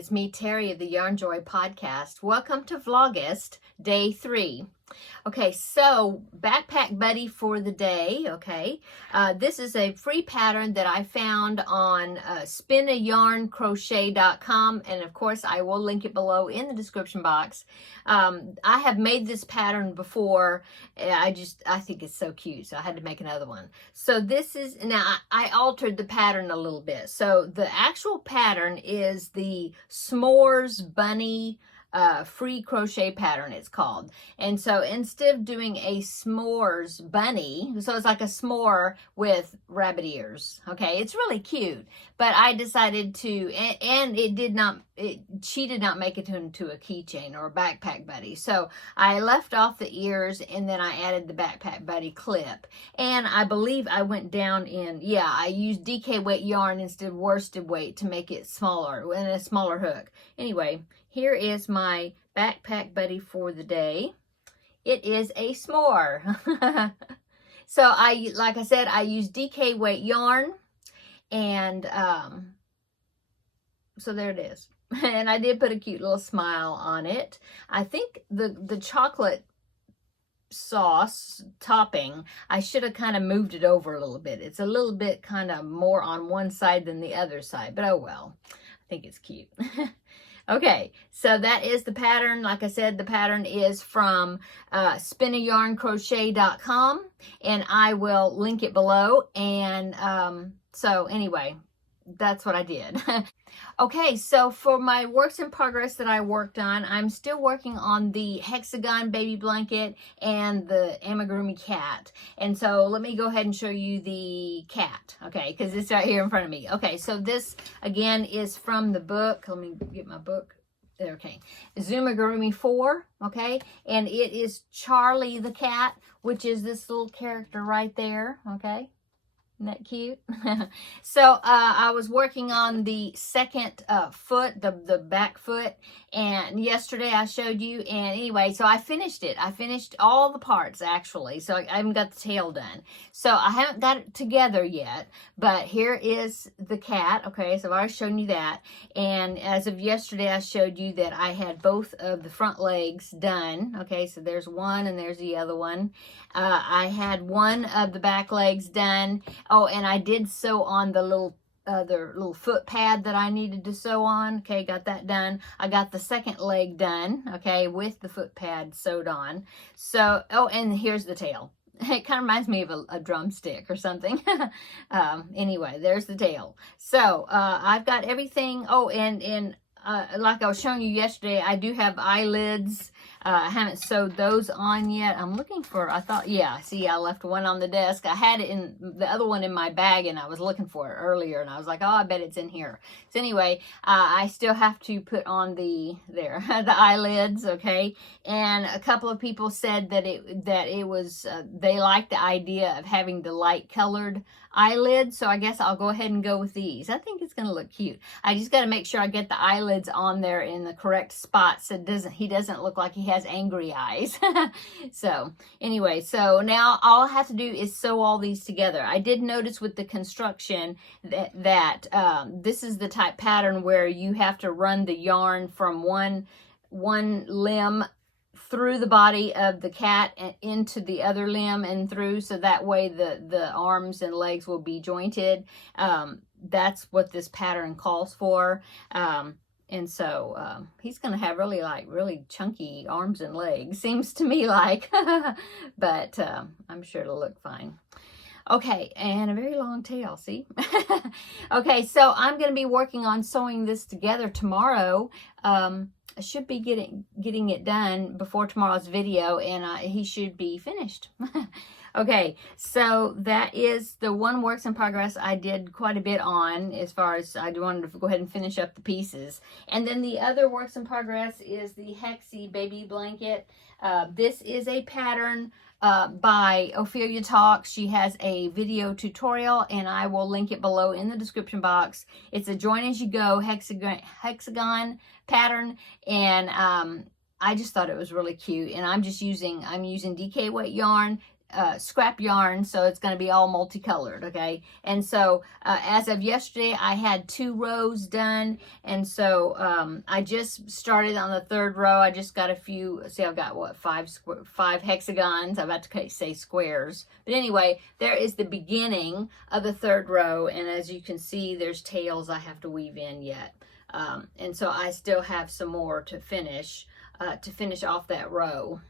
it's me, Terri of the Yarnjoy podcast. Welcome to Vlogust, day 3. Okay, so backpack buddy for the day, okay. This is a free pattern that I found on spinayarncrochet.com, and of course I will link it below in the description box. I have made this pattern before. I think it's so cute, so I had to make another one. So this is, now I altered the pattern a little bit. So the actual pattern is the S'mores Bunny free crochet pattern, it's called. And so instead of doing a s'mores bunny, so it's like a s'more with rabbit ears, okay, it's really cute, but I decided to, and she did not make it into a keychain or a backpack buddy, so I left off the ears and then I added the backpack buddy clip. And I believe I went down in, I used DK weight yarn instead of worsted weight to make it smaller and a smaller hook. Anyway, here is my backpack buddy for the day. It is a s'more. So like I said, I use DK weight yarn, and so there it is. And I did put a cute little smile on it. I think the chocolate sauce topping, I should have kind of moved it over a little bit. It's a little bit kind of more on one side than the other side, but oh well. I think it's cute. Okay, so that is the pattern. Like I said, the pattern is from spinayarncrochet.com, and I will link it below. And so anyway, that's what I did. Okay, so for my works in progress that I worked on, I'm still working on the hexagon baby blanket and the amigurumi cat. And so let me go ahead and show you the cat, okay, because it's right here in front of me. Okay, so this again is from the book. Let me get my book. Okay, Amigurumi 4, okay, and it is Charlie the cat, which is this little character right there, okay. Isn't that cute? So I was working on the second foot, the back foot, and yesterday I showed you, and anyway, so I finished it. I finished all the parts, actually, so I haven't got the tail done. So I haven't got it together yet, but here is the cat, okay, so I've already shown you that, and as of yesterday I showed you that I had both of the front legs done, okay, so there's one and there's the other one. I had one of the back legs done. Oh, and I did sew on the little foot pad that I needed to sew on. Okay, got that done. I got the second leg done, okay, with the foot pad sewed on. So, oh, and here's the tail. It kind of reminds me of a drumstick or something. Anyway, there's the tail. So, I've got everything. Oh, and like I was showing you yesterday, I do have eyelids. I haven't sewed those on yet. I'm looking for, I thought, see, I left one on the desk. I had it in, the other one in my bag, and I was looking for it earlier, and I was like, oh, I bet it's in here. So anyway, I still have to put on the eyelids, okay? And a couple of people said that it was, they liked the idea of having the light colored eyelids, so I guess I'll go ahead and go with these. I think it's going to look cute. I just got to make sure I get the eyelids on there in the correct spots so he doesn't look like he has angry eyes. So anyway, so now all I have to do is sew all these together. I did notice with the construction that this is the type pattern where you have to run the yarn from one limb through the body of the cat and into the other limb and through, so that way the arms and legs will be jointed. That's what this pattern calls for. And so he's going to have really chunky arms and legs, seems to me like. But I'm sure it'll look fine. Okay, and a very long tail, see? Okay, so I'm going to be working on sewing this together tomorrow. I should be getting it done before tomorrow's video, and he should be finished. Okay, so that is the one works in progress I did quite a bit on, as far as I wanted to go ahead and finish up the pieces. And then the other works in progress is the Hexi baby blanket. This is a pattern by Ophelia Talks. She has a video tutorial, and I will link it below in the description box. It's a join as you go hexagon pattern, and I just thought it was really cute. And I'm using DK weight yarn, scrap yarn, so it's going to be all multicolored, okay? And so as of yesterday, I had 2 rows done, and so I just started on the 3rd row. I just got a few, see, I've got what, 5 hexagons. I'm about to say squares, but anyway, there is the beginning of the 3rd row, and as you can see, there's tails I have to weave in yet, and so I still have some more to finish off that row.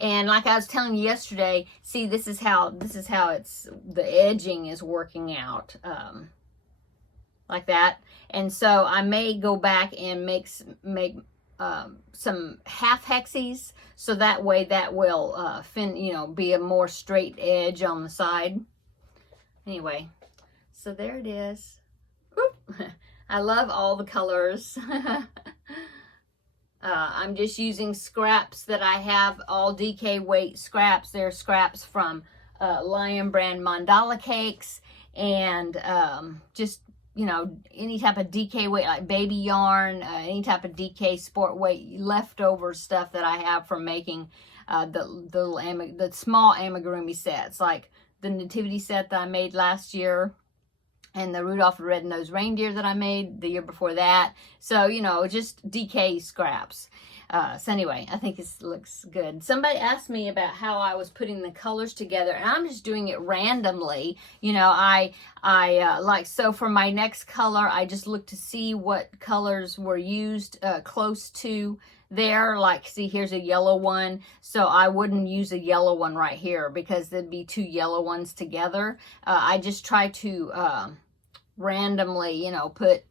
And like I was telling you yesterday, see, this is how it's, the edging is working out, like that. And so I may go back and make some half hexes, so that way that will be a more straight edge on the side. Anyway, so there it is. Whoop. I love all the colors. I'm just using scraps that I have, all DK weight scraps. They're scraps from Lion Brand mandala cakes, and just, you know, any type of DK weight, like baby yarn, any type of DK sport weight leftover stuff that I have from making the small amigurumi sets, like the nativity set that I made last year, and the Rudolph the Red-Nosed Reindeer that I made the year before that. So, you know, just DK scraps. So anyway, I think this looks good. Somebody asked me about how I was putting the colors together, and I'm just doing it randomly. You know, I like, so for my next color, I just looked to see what colors were used close to there. Like, see, here's a yellow one, so I wouldn't use a yellow one right here because there'd be 2 yellow ones together. I just try to randomly, you know, put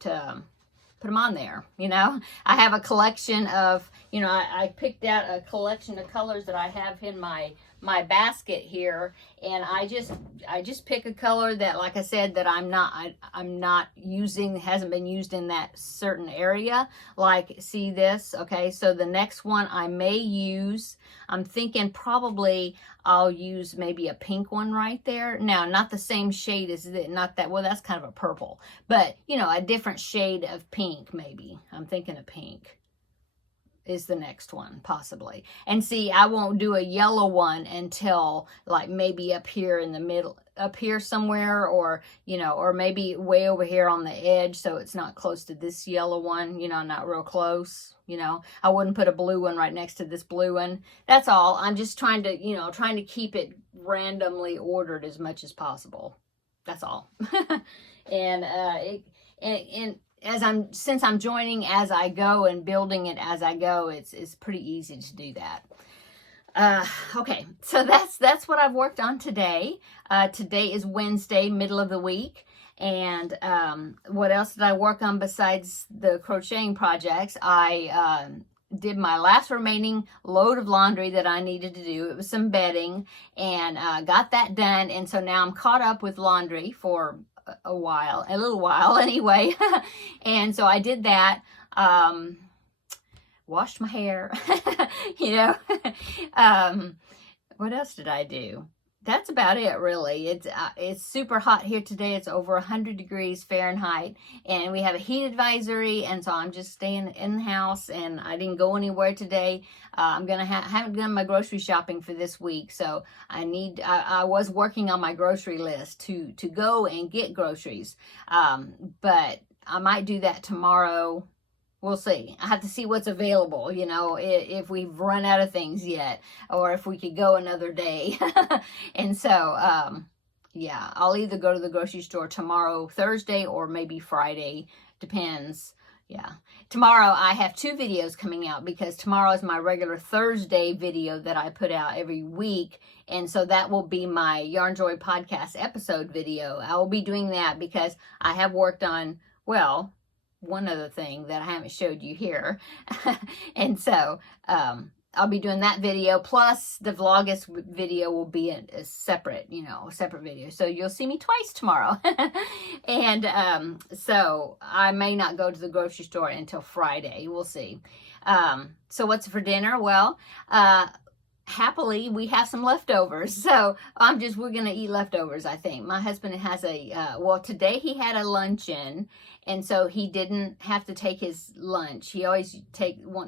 them on there. You know, I have a collection of, you know, I picked out a collection of colors that I have in my basket here, and I just pick a color that, like I said, that I'm not using, hasn't been used in that certain area. Like, see this? Okay, so the next one I may use, I'm thinking probably I'll use maybe a pink one right there. Now, not the same shade as it, not that, well, that's kind of a purple, but, you know, a different shade of pink maybe. I'm thinking of pink is the next one, possibly. And see, I won't do a yellow one until like maybe up here in the middle, up here somewhere, or, you know, or maybe way over here on the edge, so it's not close to this yellow one, you know, not real close. You know, I wouldn't put a blue one right next to this blue one. That's all. I'm just trying to, you know, trying to keep it randomly ordered as much as possible. That's all. And since I'm joining as I go and building it as I go, it's pretty easy to do that. Okay, so that's what I've worked on today. Today is Wednesday, middle of the week. And what else did I work on besides the crocheting projects? I did my last remaining load of laundry that I needed to do. It was some bedding, and got that done. And so now I'm caught up with laundry for a little while anyway. And so I did that, washed my hair, you know. What else did I do? That's about it, really. It's super hot here today. It's over 100 degrees Fahrenheit, and we have a heat advisory, and so I'm just staying in the house, and I didn't go anywhere today. I'm gonna haven't done my grocery shopping for this week, so I was working on my grocery list to go and get groceries, but I might do that tomorrow. We'll see. I have to see what's available, you know, if we've run out of things yet, or if we could go another day. And so, yeah, I'll either go to the grocery store tomorrow, Thursday, or maybe Friday. Depends. Yeah. Tomorrow I have 2 videos coming out, because tomorrow is my regular Thursday video that I put out every week. And so that will be my Yarnjoy podcast episode video. I will be doing that because I have worked on, well, one other thing that I haven't showed you here. And so I'll be doing that video, plus the Vlogust video will be a separate, you know, separate video. So you'll see me twice tomorrow. And so I may not go to the grocery store until Friday. We'll see. So what's for dinner? Well, happily, we have some leftovers. So we're going to eat leftovers, I think. My husband has well, today he had a luncheon, and so he didn't have to take his lunch. He always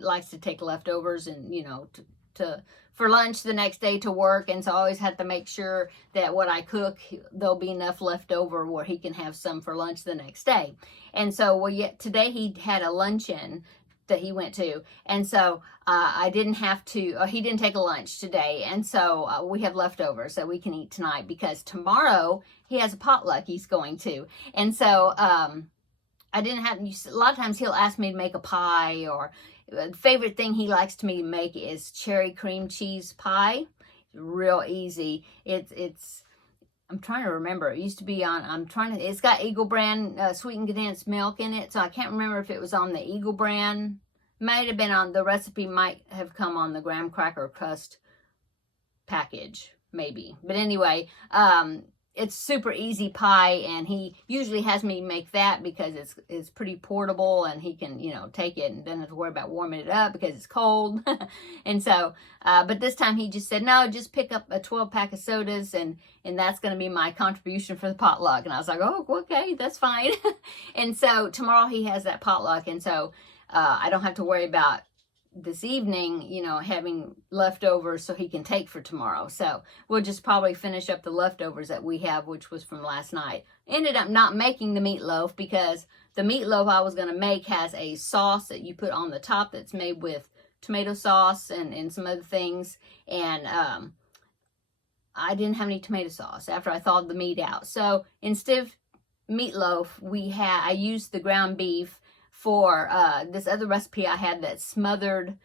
likes to take leftovers and, you know, for lunch the next day to work, and so I always have to make sure that what I cook, there'll be enough left over where he can have some for lunch the next day. And so, today he had a luncheon that he went to, and so I didn't have to, he didn't take a lunch today, and so we have leftovers that we can eat tonight, because tomorrow he has a potluck he's going to. And so I didn't have, a lot of times he'll ask me to make a pie, or the favorite thing he likes to me to make is cherry cream cheese pie. Real easy. It's I'm trying to remember. It used to be on, it's got Eagle brand sweetened condensed milk in it. So I can't remember if it was on the Eagle brand. Might have been on, the recipe might have come on the graham cracker crust package, maybe. But anyway, it's super easy pie, and he usually has me make that because it's pretty portable, and he can, take it and doesn't have to worry about warming it up because it's cold. And so, but this time he just said, no, just pick up a 12-pack of sodas, and that's going to be my contribution for the potluck. And I was like, oh, okay, that's fine. And so tomorrow he has that potluck, and so I don't have to worry about this evening, having leftovers so he can take for tomorrow. So we'll just probably finish up the leftovers that we have, which was from last night. Ended up not making the meatloaf, because the meatloaf I was going to make has a sauce that you put on the top that's made with tomato sauce and some other things. And I didn't have any tomato sauce after I thawed the meat out. So instead of meatloaf, I used the ground beef for this other recipe I had that's smothered,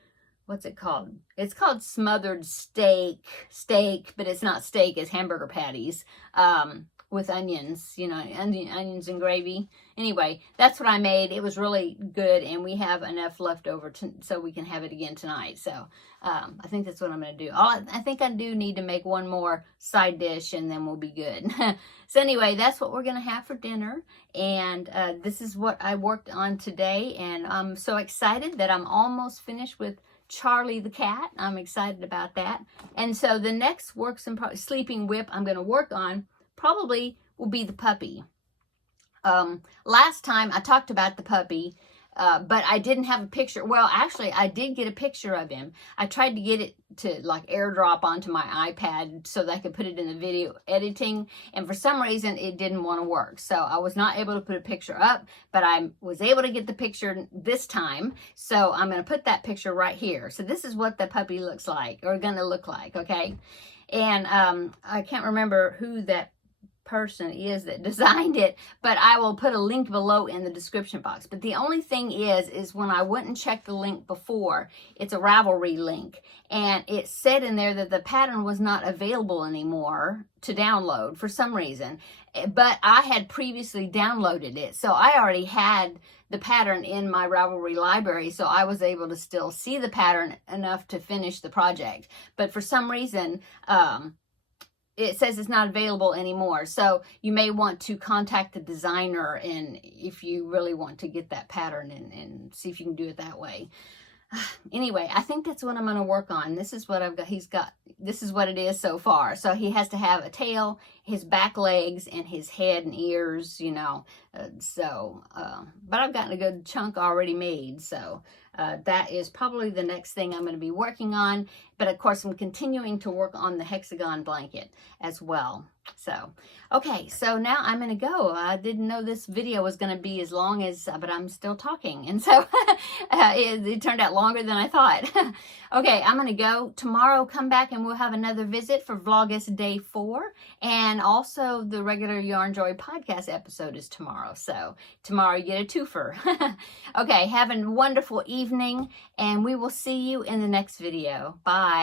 what's it called? It's called smothered steak, but it's not steak, it's hamburger patties with onions, onions and gravy. Anyway, that's what I made. It was really good, and we have enough left over so we can have it again tonight. So I think that's what I'm going to do. I think I do need to make one more side dish, and then we'll be good. So anyway, that's what we're going to have for dinner. And this is what I worked on today. And I'm so excited that I'm almost finished with Charlie the cat. I'm excited about that. And so the next sleeping whip I'm going to work on probably will be the puppy. Last time I talked about the puppy, but I didn't have a picture. Well, actually, I did get a picture of him. I tried to get it to like airdrop onto my iPad so that I could put it in the video editing, and for some reason it didn't want to work. So I was not able to put a picture up, but I was able to get the picture this time. So I'm going to put that picture right here. So this is what the puppy looks like, or going to look like, okay? And I can't remember who that person is that designed it, but I will put a link below in the description box. But the only thing is when I went and checked the link before, it's a Ravelry link, and it said in there that the pattern was not available anymore to download for some reason. But I had previously downloaded it, so I already had the pattern in my Ravelry library, so I was able to still see the pattern enough to finish the project. But for some reason, it says it's not available anymore. So you may want to contact the designer, and if you really want to get that pattern and see if you can do it that way. Anyway, I think that's what I'm going to work on. This is what I've got. This is what it is so far. So he has to have a tail, his back legs, and his head and ears, but I've gotten a good chunk already made. So that is probably the next thing I'm going to be working on. But of course, I'm continuing to work on the hexagon blanket as well. So, okay, so now I'm going to go. I didn't know this video was going to be as long as, but I'm still talking. And so it turned out longer than I thought. Okay, I'm going to go. Tomorrow, come back and we'll have another visit for Vlogust Day 4. And also the regular Yarnjoy podcast episode is tomorrow. So tomorrow you get a twofer. Okay, have a wonderful evening, and we will see you in the next video. Bye.